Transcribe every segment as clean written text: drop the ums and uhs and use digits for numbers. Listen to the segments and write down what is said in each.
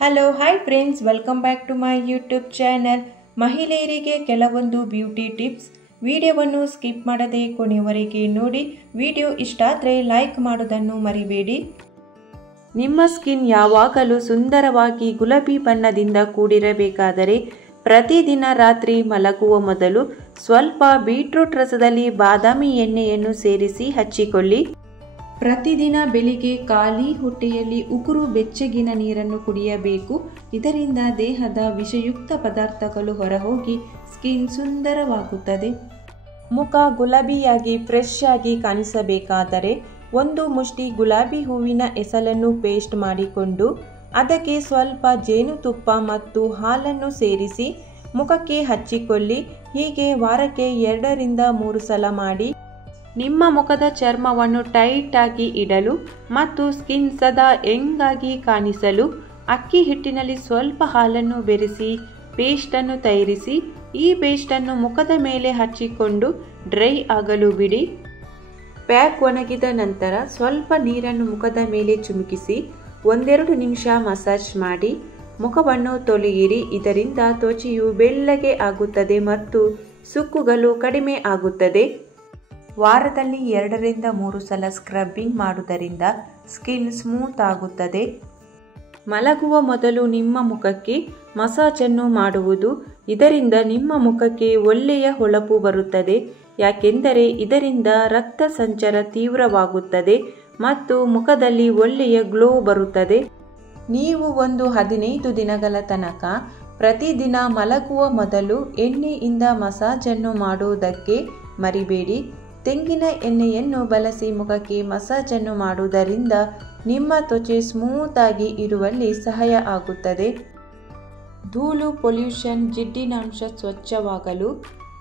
Hello hi friends, welcome back to my YouTube channel. ಮಹಿಳೆಯರಿಗೆ ಕೆಲವೊಂದು beauty tips. ವಿಡಿಯೋವನ್ನು skip ಮಾಡದೆ ಕೊನೆಯವರೆಗೆ ನೋಡಿ. ವಿಡಿಯೋ ಇಷ್ಟ ಆದರೆ ಲೈಕ್ ಮಾಡೋದನ್ನು ಮರಿಬೇಡಿ. ನಿಮ್ಮ ಸ್ಕಿನ್ ಯಾವಾಗಲೂ ಸುಂದರವಾಗಿ ಗುಲಾಬಿ ಬಣ್ಣದಿಂದ ಕೂಡಿರಬೇಕಾದರೆ ಪ್ರತಿದಿನ ರಾತ್ರಿ ಮಲಗುವ ಮೊದಲು ಸ್ವಲ್ಪ ಬೀಟ್ರೂಟ್ ರಸದಲ್ಲಿ ಬಾದಾಮಿ ಎಣ್ಣೆಯನ್ನು ಸೇರಿಸಿ ಹಚ್ಚಿಕೊಳ್ಳಿ. ಪ್ರತಿದಿನ ಬೆಳಿಗ್ಗೆ ಖಾಲಿ ಹೊಟ್ಟೆಯಲ್ಲಿ ಉಗುರು ಬೆಚ್ಚಗಿನ ನೀರನ್ನು ಕುಡಿಯಬೇಕು. ಇದರಿಂದ ದೇಹದ ವಿಷಯುಕ್ತ ಪದಾರ್ಥಗಳು ಹೊರಹೋಗಿ ಸ್ಕಿನ್ ಸುಂದರವಾಗುತ್ತದೆ. ಮುಖ ಗುಲಾಬಿಯಾಗಿ ಫ್ರೆಶ್ ಆಗಿ ಕಾಣಿಸಬೇಕಾದರೆ ಒಂದು ಮುಷ್ಟಿ ಗುಲಾಬಿ ಹೂವಿನ ಎಸಳನ್ನು ಪೇಸ್ಟ್ ಮಾಡಿಕೊಂಡು ಅದಕ್ಕೆ ಸ್ವಲ್ಪ ಜೇನುತುಪ್ಪ ಮತ್ತು ಹಾಲನ್ನು ಸೇರಿಸಿ ಮುಖಕ್ಕೆ ಹಚ್ಚಿಕೊಳ್ಳಿ. ಹೀಗೆ ವಾರಕ್ಕೆ 2 ರಿಂದ 3 ಸಲ ಮಾಡಿ. ನಿಮ್ಮ ಮುಖದ ಚರ್ಮವನ್ನು ಟೈಟ್ ಆಗಿ ಇಡಲು ಮತ್ತು ಸ್ಕಿನ್ ಸದಾ ಯಂಗ್ ಆಗಿ ಕಾಣಿಸಲು ಅಕ್ಕಿ ಹಿಟ್ಟಿನಲ್ಲಿ ಸ್ವಲ್ಪ ಹಾಲನ್ನು ಬೆರೆಸಿ ಪೇಸ್ಟನ್ನು ತಯಾರಿಸಿ ಈ ಪೇಸ್ಟನ್ನು ಮುಖದ ಮೇಲೆ ಹಚ್ಚಿಕೊಂಡು ಡ್ರೈ ಆಗಲು ಬಿಡಿ. ಪ್ಯಾಕ್ ಒಣಗಿದ ನಂತರ ಸ್ವಲ್ಪ ನೀರನ್ನು ಮುಖದ ಮೇಲೆ ಚಿಮುಕಿಸಿ 1-2 ನಿಮಿಷ ಮಸಾಜ್ ಮಾಡಿ ಮುಖವನ್ನು ತೊಳೆಯಿರಿ. ಇದರಿಂದ ತ್ವಚೆಯು ಬೆಳ್ಳಗೆ ಆಗುತ್ತದೆ ಮತ್ತು ಸುಕ್ಕುಗಳು ಕಡಿಮೆ ಆಗುತ್ತದೆ. ವಾರದಲ್ಲಿ 2 ರಿಂದ 3 ಸಲ ಸ್ಕ್ರಬ್ಬಿಂಗ್ ಮಾಡುವುದರಿಂದ ಸ್ಕಿನ್ ಸ್ಮೂತ್ ಆಗುತ್ತದೆ. ಮಲಗುವ ಮೊದಲು ನಿಮ್ಮ ಮುಖಕ್ಕೆ ಮಸಾಜನ್ನು ಮಾಡುವುದು. ಇದರಿಂದ ನಿಮ್ಮ ಮುಖಕ್ಕೆ ಒಳ್ಳೆಯ ಹೊಳಪು ಬರುತ್ತದೆ. ಯಾಕೆಂದರೆ ಇದರಿಂದ ರಕ್ತ ಸಂಚಾರ ತೀವ್ರವಾಗುತ್ತದೆ ಮತ್ತು ಮುಖದಲ್ಲಿ ಒಳ್ಳೆಯ ಗ್ಲೋ ಬರುತ್ತದೆ. ನೀವು ಒಂದು 15 ದಿನಗಳ ತನಕ ಪ್ರತಿದಿನ ಮಲಗುವ ಮೊದಲು ಎಣ್ಣೆಯಿಂದ ಮಸಾಜನ್ನು ಮಾಡುವುದಕ್ಕೆ ಮರಿಬೇಡಿ. ತೆಂಗಿನ ಎಣ್ಣೆಯನ್ನು ಬಳಸಿ ಮುಖಕ್ಕೆ ಮಸಾಜನ್ನು ಮಾಡುವುದರಿಂದ ನಿಮ್ಮ ತ್ವಚೆ ಸ್ಮೂತ್ ಆಗಿ ಇರುವಲ್ಲಿ ಸಹಾಯ ಆಗುತ್ತದೆ. ಧೂಳು, ಪೊಲ್ಯೂಷನ್, ಜಿಡ್ಡಿನಾಂಶ ಸ್ವಚ್ಛವಾಗಲು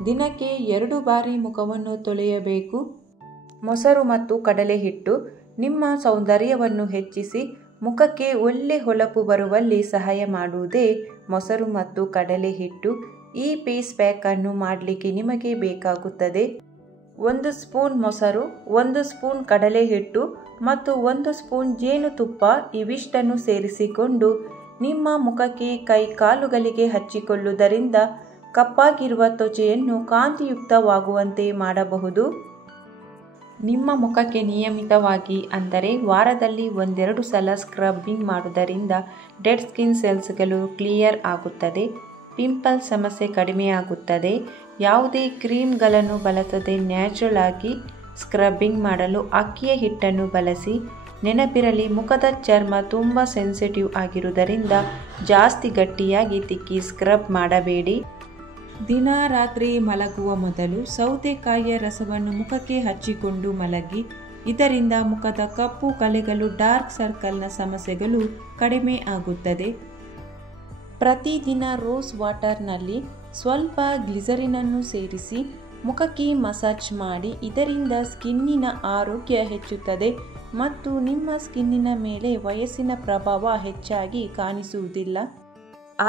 ದಿನಕ್ಕೆ 2 ಬಾರಿ ಮುಖವನ್ನು ತೊಳೆಯಬೇಕು. ಮೊಸರು ಮತ್ತು ಕಡಲೆ ಹಿಟ್ಟು ನಿಮ್ಮ ಸೌಂದರ್ಯವನ್ನು ಹೆಚ್ಚಿಸಿ ಮುಖಕ್ಕೆ ಒಳ್ಳೆ ಹೊಳಪು ಬರುವಲ್ಲಿ ಸಹಾಯ ಮಾಡುವುದೇ ಮೊಸರು ಮತ್ತು ಕಡಲೆ ಹಿಟ್ಟು. ಈ ಫೇಸ್ ಪ್ಯಾಕ್ ಅನ್ನು ಮಾಡಲಿಕ್ಕೆ ನಿಮಗೆ ಬೇಕಾಗುತ್ತದೆ 1 ಸ್ಪೂನ್ ಮೊಸರು, 1 ಸ್ಪೂನ್ ಕಡಲೆ ಹಿಟ್ಟು ಮತ್ತು 1 ಸ್ಪೂನ್ ಜೇನುತುಪ್ಪ. ಇವಿಷ್ಟನ್ನು ಸೇರಿಸಿಕೊಂಡು ನಿಮ್ಮ ಮುಖಕ್ಕೆ ಕೈ ಕಾಲುಗಳಿಗೆ ಹಚ್ಚಿಕೊಳ್ಳುವುದರಿಂದ ಕಪ್ಪಾಗಿರುವ ತ್ವಚೆಯನ್ನು ಕಾಂತಿಯುಕ್ತವಾಗುವಂತೆ ಮಾಡಬಹುದು. ನಿಮ್ಮ ಮುಖಕ್ಕೆ ನಿಯಮಿತವಾಗಿ ಅಂದರೆ ವಾರದಲ್ಲಿ 1-2 ಸಲ ಸ್ಕ್ರಬ್ಬಿಂಗ್ ಮಾಡುವುದರಿಂದ ಡೆಡ್ ಸ್ಕಿನ್ ಸೆಲ್ಸ್ಗಳು ಕ್ಲಿಯರ್ ಆಗುತ್ತದೆ. ಪಿಂಪಲ್ ಸಮಸ್ಯೆ ಕಡಿಮೆ ಆಗುತ್ತದೆ. ಯಾವುದೇ ಕ್ರೀಮ್ಗಳನ್ನು ಬಳಸದೆ ನ್ಯಾಚುರಲ್ ಆಗಿ ಸ್ಕ್ರಬ್ಬಿಂಗ್ ಮಾಡಲು ಅಕ್ಕಿಯ ಹಿಟ್ಟನ್ನು ಬಳಸಿ. ನೆನಪಿರಲಿ, ಮುಖದ ಚರ್ಮ ತುಂಬ ಸೆನ್ಸಿಟಿವ್ ಆಗಿರುವುದರಿಂದ ಜಾಸ್ತಿ ಗಟ್ಟಿಯಾಗಿ ತಿಕ್ಕಿ ಸ್ಕ್ರಬ್ ಮಾಡಬೇಡಿ. ದಿನ ರಾತ್ರಿ ಮಲಗುವ ಮೊದಲು ಸೌತೆಕಾಯಿಯ ರಸವನ್ನು ಮುಖಕ್ಕೆ ಹಚ್ಚಿಕೊಂಡು ಮಲಗಿ. ಇದರಿಂದ ಮುಖದ ಕಪ್ಪು ಕಲೆಗಳು, ಡಾರ್ಕ್ ಸರ್ಕಲ್ನ ಸಮಸ್ಯೆಗಳು ಕಡಿಮೆ ಆಗುತ್ತದೆ. ಪ್ರತಿದಿನ ರೋಸ್ ವಾಟರ್ನಲ್ಲಿ ಸ್ವಲ್ಪ ಗ್ಲಿಸರಿನನ್ನು ಸೇರಿಸಿ ಮುಖಕ್ಕೆ ಮಸಾಜ್ ಮಾಡಿ. ಇದರಿಂದ ಸ್ಕಿನ್ನಿನ ಆರೋಗ್ಯ ಹೆಚ್ಚುತ್ತದೆ ಮತ್ತು ನಿಮ್ಮ ಸ್ಕಿನ್ನಿನ ಮೇಲೆ ವಯಸ್ಸಿನ ಪ್ರಭಾವ ಹೆಚ್ಚಾಗಿ ಕಾಣಿಸುವುದಿಲ್ಲ.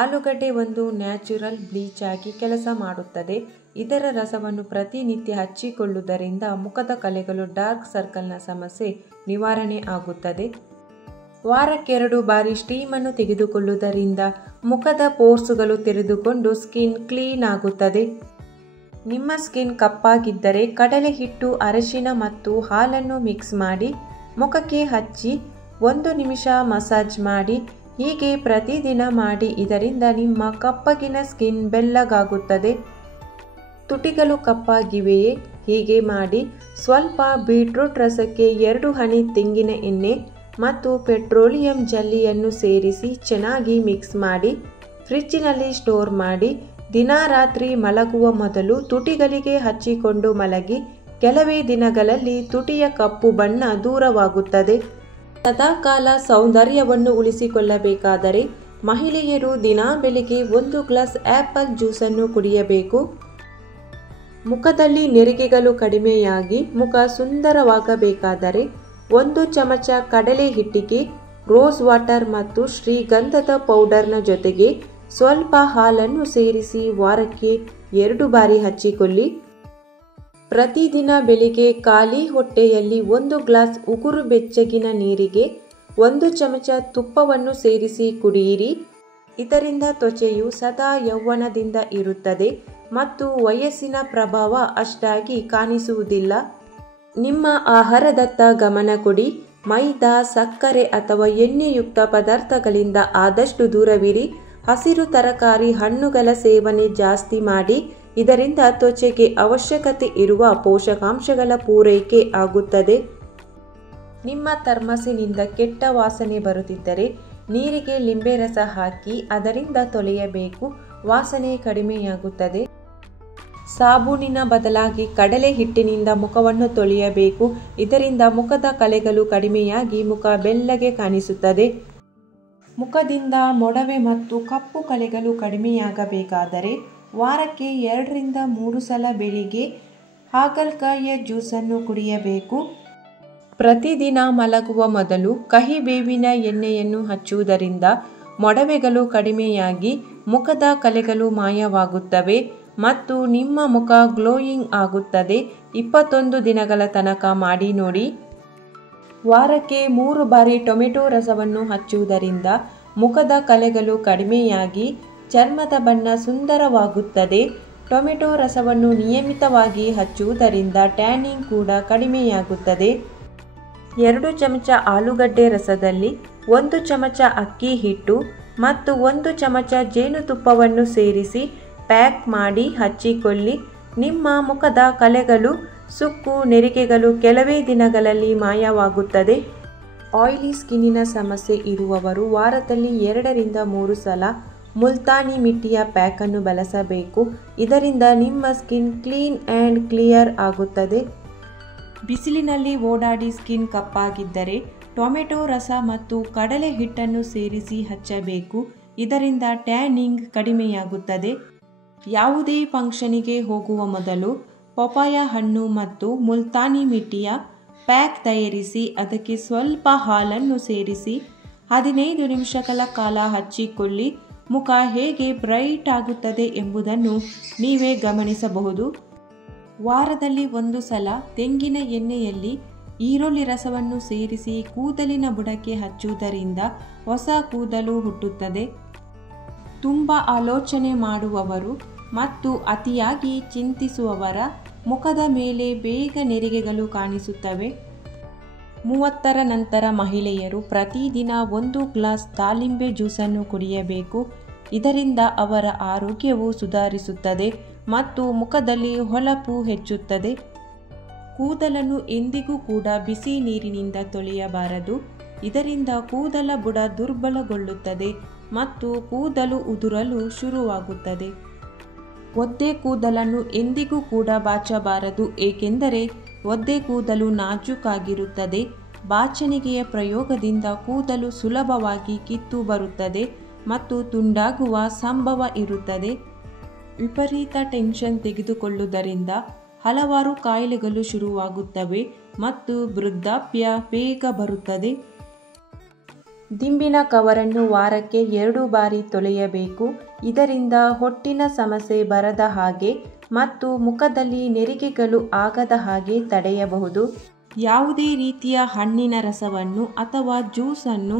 ಆಲೂಗಡ್ಡೆ ಒಂದು ನ್ಯಾಚುರಲ್ ಬ್ಲೀಚ್ ಆಗಿ ಕೆಲಸ ಮಾಡುತ್ತದೆ. ಇದರ ರಸವನ್ನು ಪ್ರತಿನಿತ್ಯ ಹಚ್ಚಿಕೊಳ್ಳುವುದರಿಂದ ಮುಖದ ಕಲೆಗಳು, ಡಾರ್ಕ್ ಸರ್ಕಲ್ನ ಸಮಸ್ಯೆ ನಿವಾರಣೆ ಆಗುತ್ತದೆ. ವಾರಕ್ಕೆ 2 ಬಾರಿ ಸ್ಟೀಮನ್ನು ತೆಗೆದುಕೊಳ್ಳುವುದರಿಂದ ಮುಖದ ಪೋರ್ಸ್ಗಳು ತೆರೆದುಕೊಂಡು ಸ್ಕಿನ್ ಕ್ಲೀನ್ ಆಗುತ್ತದೆ. ನಿಮ್ಮ ಸ್ಕಿನ್ ಕಪ್ಪಾಗಿದ್ದರೆ ಕಡಲೆ ಹಿಟ್ಟು, ಅರಿಶಿನ ಮತ್ತು ಹಾಲನ್ನು ಮಿಕ್ಸ್ ಮಾಡಿ ಮುಖಕ್ಕೆ ಹಚ್ಚಿ 1 ನಿಮಿಷ ಮಸಾಜ್ ಮಾಡಿ. ಹೀಗೆ ಪ್ರತಿದಿನ ಮಾಡಿ. ಇದರಿಂದ ನಿಮ್ಮ ಕಪ್ಪಗಿನ ಸ್ಕಿನ್ ಬೆಳ್ಳಗಾಗುತ್ತದೆ. ತುಟಿಗಳು ಕಪ್ಪಾಗಿವೆಯೇ? ಹೀಗೆ ಮಾಡಿ. ಸ್ವಲ್ಪ ಬೀಟ್ರೂಟ್ ರಸಕ್ಕೆ 2 ಹನಿ ತೆಂಗಿನ ಎಣ್ಣೆ ಮತ್ತು ಪೆಟ್ರೋಲಿಯಂ ಜೆಲ್ಲಿಯನ್ನು ಸೇರಿಸಿ ಚೆನ್ನಾಗಿ ಮಿಕ್ಸ್ ಮಾಡಿ ಫ್ರಿಡ್ಜಿನಲ್ಲಿ ಸ್ಟೋರ್ ಮಾಡಿ. ದಿನ ರಾತ್ರಿ ಮಲಗುವ ಮೊದಲು ತುಟಿಗಳಿಗೆ ಹಚ್ಚಿಕೊಂಡು ಮಲಗಿ. ಕೆಲವೇ ದಿನಗಳಲ್ಲಿ ತುಟಿಯ ಕಪ್ಪು ಬಣ್ಣ ದೂರವಾಗುತ್ತದೆ. ಸದಾಕಾಲ ಸೌಂದರ್ಯವನ್ನು ಉಳಿಸಿಕೊಳ್ಳಬೇಕಾದರೆ ಮಹಿಳೆಯರು ದಿನ ಬೆಳಿಗ್ಗೆ 1 ಗ್ಲಾಸ್ ಆಪಲ್ ಜ್ಯೂಸನ್ನು ಕುಡಿಯಬೇಕು. ಮುಖದಲ್ಲಿ ನೆರಿಗೆಗಳು ಕಡಿಮೆಯಾಗಿ ಮುಖ ಸುಂದರವಾಗಬೇಕಾದರೆ 1 ಚಮಚ ಕಡಲೆ ಹಿಟ್ಟಿಗೆ ರೋಸ್ ವಾಟರ್ ಮತ್ತು ಶ್ರೀಗಂಧದ ಪೌಡರ್ನ ಜೊತೆಗೆ ಸ್ವಲ್ಪ ಹಾಲನ್ನು ಸೇರಿಸಿ ವಾರಕ್ಕೆ 2 ಬಾರಿ ಹಚ್ಚಿಕೊಳ್ಳಿ. ಪ್ರತಿದಿನ ಬೆಳಿಗ್ಗೆ ಖಾಲಿ ಹೊಟ್ಟೆಯಲ್ಲಿ 1 ಗ್ಲಾಸ್ ಉಗುರು ಬೆಚ್ಚಗಿನ ನೀರಿಗೆ 1 ಚಮಚ ತುಪ್ಪವನ್ನು ಸೇರಿಸಿ ಕುಡಿಯಿರಿ. ಇದರಿಂದ ತ್ವಚೆಯು ಸದಾ ಯೌವನದಿಂದ ಇರುತ್ತದೆ ಮತ್ತು ವಯಸ್ಸಿನ ಪ್ರಭಾವ ಅಷ್ಟಾಗಿ ಕಾಣಿಸುವುದಿಲ್ಲ. ನಿಮ್ಮ ಆಹಾರದತ್ತ ಗಮನ ಕೊಡಿ. ಮೈದಾ, ಸಕ್ಕರೆ ಅಥವಾ ಎಣ್ಣೆಯುಕ್ತ ಪದಾರ್ಥಗಳಿಂದ ಆದಷ್ಟು ದೂರವಿರಿ. ಹಸಿರು ತರಕಾರಿ, ಹಣ್ಣುಗಳ ಸೇವನೆ ಜಾಸ್ತಿ ಮಾಡಿ. ಇದರಿಂದ ತ್ವಚೆಗೆ ಅವಶ್ಯಕತೆ ಇರುವ ಪೋಷಕಾಂಶಗಳ ಪೂರೈಕೆ ಆಗುತ್ತದೆ. ನಿಮ್ಮ ಥರ್ಮಸಿನಿಂದ ಕೆಟ್ಟ ವಾಸನೆ ಬರುತ್ತಿದ್ದರೆ ನೀರಿಗೆ ಲಿಂಬೆ ರಸ ಹಾಕಿ ಅದರಿಂದ ತೊಳೆಯಬೇಕು. ವಾಸನೆ ಕಡಿಮೆಯಾಗುತ್ತದೆ. ಸಾಬೂನಿನ ಬದಲಾಗಿ ಕಡಲೆ ಹಿಟ್ಟಿನಿಂದ ಮುಖವನ್ನು ತೊಳೆಯಬೇಕು. ಇದರಿಂದ ಮುಖದ ಕಲೆಗಳು ಕಡಿಮೆಯಾಗಿ ಮುಖ ಬೆಳ್ಳಗೆ ಕಾಣಿಸುತ್ತದೆ. ಮುಖದಿಂದ ಮೊಡವೆ ಮತ್ತು ಕಪ್ಪು ಕಲೆಗಳು ಕಡಿಮೆಯಾಗಬೇಕಾದರೆ ವಾರಕ್ಕೆ 2 ರಿಂದ 3 ಸಲ ಬೆಳಿಗ್ಗೆ ಹಾಗಲಕಾಯಿಯ ಜ್ಯೂಸನ್ನು ಕುಡಿಯಬೇಕು. ಪ್ರತಿದಿನ ಮಲಗುವ ಮೊದಲು ಕಹಿ ಬೇವಿನ ಎಣ್ಣೆಯನ್ನು ಹಚ್ಚುವುದರಿಂದ ಮೊಡವೆಗಳು ಕಡಿಮೆಯಾಗಿ ಮುಖದ ಕಲೆಗಳು ಮಾಯವಾಗುತ್ತವೆ ಮತ್ತು ನಿಮ್ಮ ಮುಖ ಗ್ಲೋಯಿಂಗ್ ಆಗುತ್ತದೆ. 21 ದಿನಗಳ ತನಕ ಮಾಡಿ ನೋಡಿ. ವಾರಕ್ಕೆ 3 ಬಾರಿ ಟೊಮೆಟೊ ರಸವನ್ನು ಹಚ್ಚುವುದರಿಂದ ಮುಖದ ಕಲೆಗಳು ಕಡಿಮೆಯಾಗಿ ಚರ್ಮದ ಬಣ್ಣ ಸುಂದರವಾಗುತ್ತದೆ. ಟೊಮೆಟೊ ರಸವನ್ನು ನಿಯಮಿತವಾಗಿ ಹಚ್ಚುವುದರಿಂದ ಟ್ಯಾನಿಂಗ್ ಕೂಡ ಕಡಿಮೆಯಾಗುತ್ತದೆ. 2 ಚಮಚ ಆಲೂಗಡ್ಡೆ ರಸದಲ್ಲಿ 1 ಚಮಚ ಅಕ್ಕಿ ಹಿಟ್ಟು ಮತ್ತು 1 ಚಮಚ ಜೇನುತುಪ್ಪವನ್ನು ಸೇರಿಸಿ ಪ್ಯಾಕ್ ಮಾಡಿ ಹಚ್ಚಿಕೊಳ್ಳಿ. ನಿಮ್ಮ ಮುಖದ ಕಲೆಗಳು, ಸುಕ್ಕು, ನೆರಿಗೆಗಳು ಕೆಲವೇ ದಿನಗಳಲ್ಲಿ ಮಾಯವಾಗುತ್ತದೆ. ಆಯಿಲಿ ಸ್ಕಿನ್ನಿನ ಸಮಸ್ಯೆ ಇರುವವರು ವಾರದಲ್ಲಿ 2 ರಿಂದ 3 ಸಲ ಮುಲ್ತಾನಿ ಮಿಟ್ಟಿಯ ಪ್ಯಾಕನ್ನು ಬಳಸಬೇಕು. ಇದರಿಂದ ನಿಮ್ಮ ಸ್ಕಿನ್ ಕ್ಲೀನ್ ಆ್ಯಂಡ್ ಕ್ಲಿಯರ್ ಆಗುತ್ತದೆ. ಬಿಸಿಲಿನಲ್ಲಿ ಓಡಾಡಿ ಸ್ಕಿನ್ ಕಪ್ಪಾಗಿದ್ದರೆ ಟೊಮೆಟೊ ರಸ ಮತ್ತು ಕಡಲೆ ಹಿಟ್ಟನ್ನು ಸೇರಿಸಿ ಹಚ್ಚಬೇಕು. ಇದರಿಂದ ಟ್ಯಾನಿಂಗ್ ಕಡಿಮೆಯಾಗುತ್ತದೆ. ಯಾವುದೇ ಫಂಕ್ಷನಿಗೆ ಹೋಗುವ ಮೊದಲು ಪಪಾಯ ಹಣ್ಣು ಮತ್ತು ಮುಲ್ತಾನಿ ಮಿಟ್ಟಿಯ ಪ್ಯಾಕ್ ತಯಾರಿಸಿ ಅದಕ್ಕೆ ಸ್ವಲ್ಪ ಹಾಲನ್ನು ಸೇರಿಸಿ 15 ನಿಮಿಷಗಳ ಕಾಲ ಹಚ್ಚಿಕೊಳ್ಳಿ. ಮುಖ ಹೇಗೆ ಬ್ರೈಟ್ ಆಗುತ್ತದೆ ಎಂಬುದನ್ನು ನೀವೇ ಗಮನಿಸಬಹುದು. ವಾರದಲ್ಲಿ 1 ಸಲ ತೆಂಗಿನ ಎಣ್ಣೆಯಲ್ಲಿ ಈರುಳ್ಳಿ ರಸವನ್ನು ಸೇರಿಸಿ ಕೂದಲಿನ ಬುಡಕ್ಕೆ ಹಚ್ಚುವುದರಿಂದ ಹೊಸ ಕೂದಲು ಹುಟ್ಟುತ್ತದೆ. ತುಂಬ ಆಲೋಚನೆ ಮಾಡುವವರು ಮತ್ತು ಅತಿಯಾಗಿ ಚಿಂತಿಸುವವರ ಮುಖದ ಮೇಲೆ ಬೇಗ ನೆರಿಗೆಗಳು ಕಾಣಿಸುತ್ತವೆ. 30ರ ನಂತರ ಮಹಿಳೆಯರು ಪ್ರತಿದಿನ 1 ಗ್ಲಾಸ್ ದಾಳಿಂಬೆ ಜ್ಯೂಸನ್ನು ಕುಡಿಯಬೇಕು. ಇದರಿಂದ ಅವರ ಆರೋಗ್ಯವು ಸುಧಾರಿಸುತ್ತದೆ ಮತ್ತು ಮುಖದಲ್ಲಿ ಹೊಳಪು ಹೆಚ್ಚುತ್ತದೆ. ಕೂದಲನ್ನು ಎಂದಿಗೂ ಕೂಡ ಬಿಸಿ ನೀರಿನಿಂದ ತೊಳೆಯಬಾರದು. ಇದರಿಂದ ಕೂದಲ ಬುಡ ದುರ್ಬಲಗೊಳ್ಳುತ್ತದೆ ಮತ್ತು ಕೂದಲು ಉದುರಲು ಶುರುವಾಗುತ್ತದೆ. ಒದ್ದೆ ಕೂದಲನ್ನು ಎಂದಿಗೂ ಕೂಡ ಬಾಚಬಾರದು, ಏಕೆಂದರೆ ಒದ್ದೆ ಕೂದಲು ನಾಜೂಕಾಗಿರುತ್ತದೆ. ಬಾಚಣಿಗೆಯ ಪ್ರಯೋಗದಿಂದ ಕೂದಲು ಸುಲಭವಾಗಿ ಕಿತ್ತು ಬರುತ್ತದೆ ಮತ್ತು ತುಂಡಾಗುವ ಸಂಭವ ಇರುತ್ತದೆ. ವಿಪರೀತ ಟೆನ್ಷನ್ ತೆಗೆದುಕೊಳ್ಳುವುದರಿಂದ ಹಲವಾರು ಕಾಯಿಲೆಗಳು ಶುರುವಾಗುತ್ತವೆ ಮತ್ತು ವೃದ್ಧಾಪ್ಯ ಬೇಗ ಬರುತ್ತದೆ. ದಿಂಬಿನ ಕವರನ್ನು ವಾರಕ್ಕೆ 2 ಬಾರಿ ತೊಳೆಯಬೇಕು. ಇದರಿಂದ ಹೊಟ್ಟಿನ ಸಮಸ್ಯೆ ಬರದ ಹಾಗೆ ಮತ್ತು ಮುಖದಲ್ಲಿ ನೆರಿಗೆಗಳು ಆಗದ ಹಾಗೆ ತಡೆಯಬಹುದು. ಯಾವುದೇ ರೀತಿಯ ಹಣ್ಣಿನ ರಸವನ್ನು ಅಥವಾ ಜ್ಯೂಸನ್ನು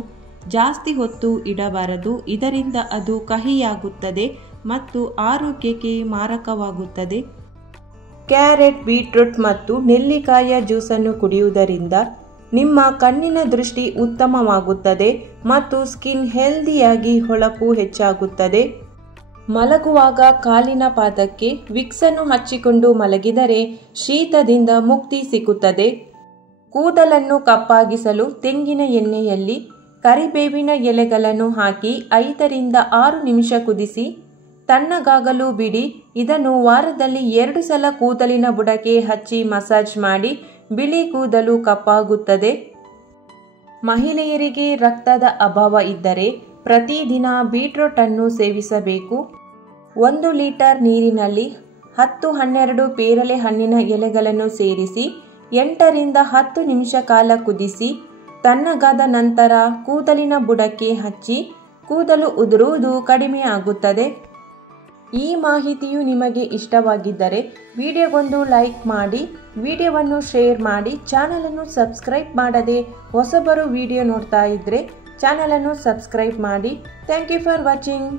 ಜಾಸ್ತಿ ಹೊತ್ತು ಇಡಬಾರದು. ಇದರಿಂದ ಅದು ಕಹಿಯಾಗುತ್ತದೆ ಮತ್ತು ಆರೋಗ್ಯಕ್ಕೆ ಮಾರಕವಾಗುತ್ತದೆ. ಕ್ಯಾರೆಟ್, ಬೀಟ್ರೂಟ್ ಮತ್ತು ನೆಲ್ಲಿಕಾಯಿಯ ಜ್ಯೂಸನ್ನು ಕುಡಿಯುವುದರಿಂದ ನಿಮ್ಮ ಕಣ್ಣಿನ ದೃಷ್ಟಿ ಉತ್ತಮವಾಗುತ್ತದೆ ಮತ್ತು ಸ್ಕಿನ್ ಹೆಲ್ದಿಯಾಗಿ ಹೊಳಪು ಹೆಚ್ಚಾಗುತ್ತದೆ. ಮಲಗುವಾಗ ಕಾಲಿನ ಪಾದಕ್ಕೆ ವಿಕ್ಸನ್ನು ಹಚ್ಚಿಕೊಂಡು ಮಲಗಿದರೆ ಶೀತದಿಂದ ಮುಕ್ತಿ ಸಿಗುತ್ತದೆ. ಕೂದಲನ್ನು ಕಪ್ಪಾಗಿಸಲು ತೆಂಗಿನ ಎಣ್ಣೆಯಲ್ಲಿ ಕರಿಬೇವಿನ ಎಲೆಗಳನ್ನು ಹಾಕಿ 5 ರಿಂದ 6 ನಿಮಿಷ ಕುದಿಸಿ ತಣ್ಣಗಾಗಲು ಬಿಡಿ. ಇದನ್ನು ವಾರದಲ್ಲಿ 2 ಸಲ ಕೂದಲಿನ ಬುಡಕ್ಕೆ ಹಚ್ಚಿ ಮಸಾಜ್ ಮಾಡಿ. ಬಿಳಿ ಕೂದಲು ಕಪ್ಪಾಗುತ್ತದೆ. ಮಹಿಳೆಯರಿಗೆ ರಕ್ತದ ಅಭಾವ ಇದ್ದರೆ ಪ್ರತಿದಿನ ಬೀಟ್ರೂಟ್ ಅನ್ನು ಸೇವಿಸಬೇಕು. 1 ಲೀಟರ್ ನೀರಿನಲ್ಲಿ 10-12 ಪೇರಲೆ ಹಣ್ಣಿನ ಎಲೆಗಳನ್ನು ಸೇರಿಸಿ 8 ರಿಂದ 10 ನಿಮಿಷ ಕಾಲ ಕುದಿಸಿ ತಣ್ಣಗಾದ ನಂತರ ಕೂದಲಿನ ಬುಡಕ್ಕೆ ಹಚ್ಚಿ ಕೂದಲು ಉದುರುವುದು ಕಡಿಮೆ ಆಗುತ್ತದೆ. ಈ ಮಾಹಿತಿಯು ನಿಮಗೆ ಇಷ್ಟವಾಗಿದ್ದರೆ ವಿಡಿಯೋಗೊಂದು ಲೈಕ್ ಮಾಡಿ, ವಿಡಿಯೋವನ್ನು ಶೇರ್ ಮಾಡಿ, ಚಾನಲನ್ನು ಸಬ್ಸ್ಕ್ರೈಬ್ ಮಾಡದೆ ಹೊಸಬರು ವಿಡಿಯೋ ನೋಡ್ತಾ ಇದ್ದರೆ ಚಾನಲನ್ನು ಸಬ್ಸ್ಕ್ರೈಬ್ ಮಾಡಿ. Thank you for watching.